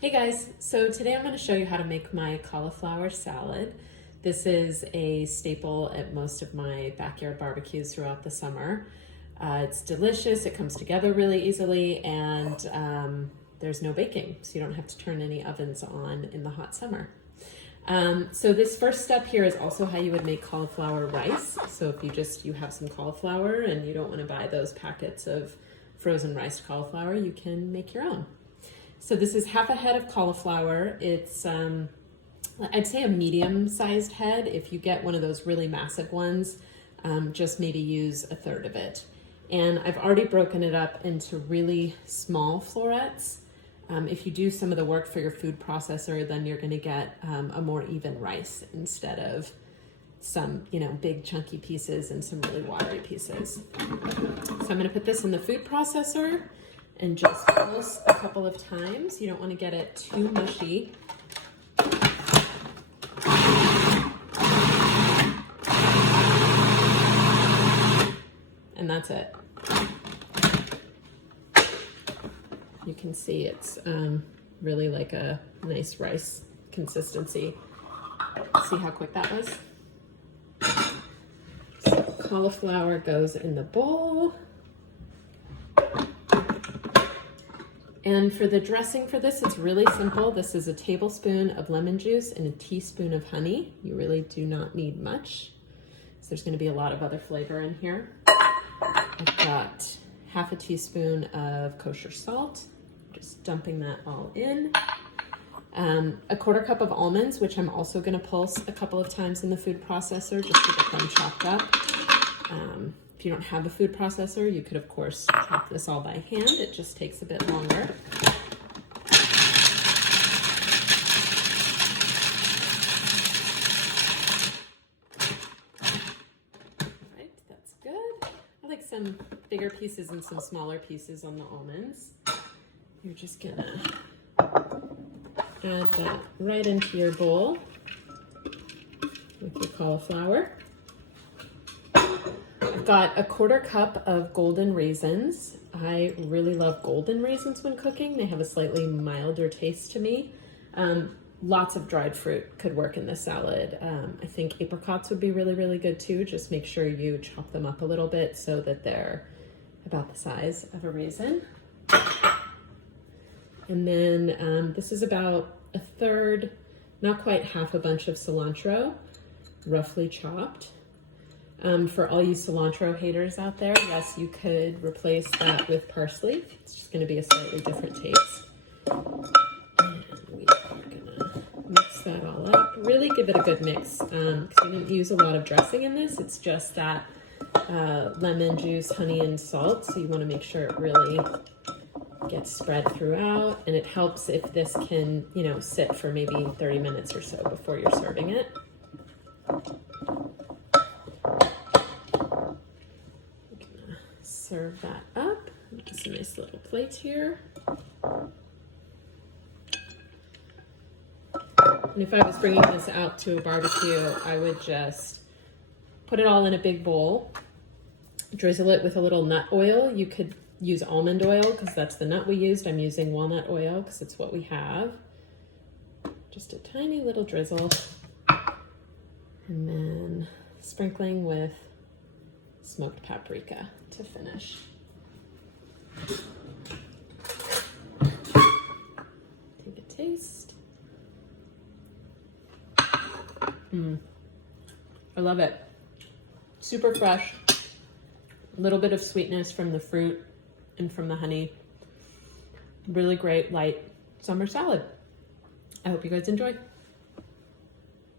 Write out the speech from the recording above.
Hey guys, so today I'm going to show you how to make my cauliflower salad. This is a staple at most of my backyard barbecues throughout the summer. It's delicious, it comes together really easily, and there's no baking, so you don't have to turn any ovens on in the hot summer. So this first step here is also how you would make cauliflower rice. So if you have some cauliflower and you don't want to buy those packets of frozen riced cauliflower, you can make your own. So this is half a head of cauliflower. It's, I'd say a medium-sized head. If you get one of those really massive ones, just maybe use a third of it. And I've already broken it up into really small florets. If you do some of the work for your food processor, then you're gonna get a more even rice instead of some, big chunky pieces and some really watery pieces. So I'm gonna put this in the food processor and just pulse a couple of times. You don't want to get it too mushy. And that's it. You can see it's really like a nice rice consistency. See how quick that was? So cauliflower goes in the bowl. And for the dressing for this, it's really simple. This is a tablespoon of lemon juice and a teaspoon of honey. You really do not need much. So there's going to be a lot of other flavor in here. I've got half a teaspoon of kosher salt. Just dumping that all in. A quarter cup of almonds, which I'm also going to pulse a couple of times in the food processor just to get them chopped up. If you don't have a food processor, you could, of course, chop this all by hand. It just takes a bit longer. All right, that's good. I like some bigger pieces and some smaller pieces on the almonds. You're just gonna add that right into your bowl with your cauliflower. I've got a quarter cup of golden raisins. I really love golden raisins when cooking. They have a slightly milder taste to me. Lots of dried fruit could work in this salad. I think apricots would be really, really good too. Just make sure you chop them up a little bit so that they're about the size of a raisin. And then this is about a third, not quite half a bunch of cilantro, roughly chopped. For all you cilantro haters out there, yes, you could replace that with parsley. It's just going to be a slightly different taste. And we are going to mix that all up. Really give it a good mix because we didn't use a lot of dressing in this. It's just that lemon juice, honey, and salt. So you want to make sure it really gets spread throughout. And it helps if this can, sit for maybe 30 minutes or so before you're serving it. Serve that up. Just a nice little plate here. And if I was bringing this out to a barbecue, I would just put it all in a big bowl, drizzle it with a little nut oil. You could use almond oil because that's the nut we used. I'm using walnut oil because it's what we have. Just a tiny little drizzle. And then sprinkling with smoked paprika to finish. Take a taste. I love it. Super fresh. A little bit of sweetness from the fruit and from the honey. Really great, light summer salad. I hope you guys enjoy.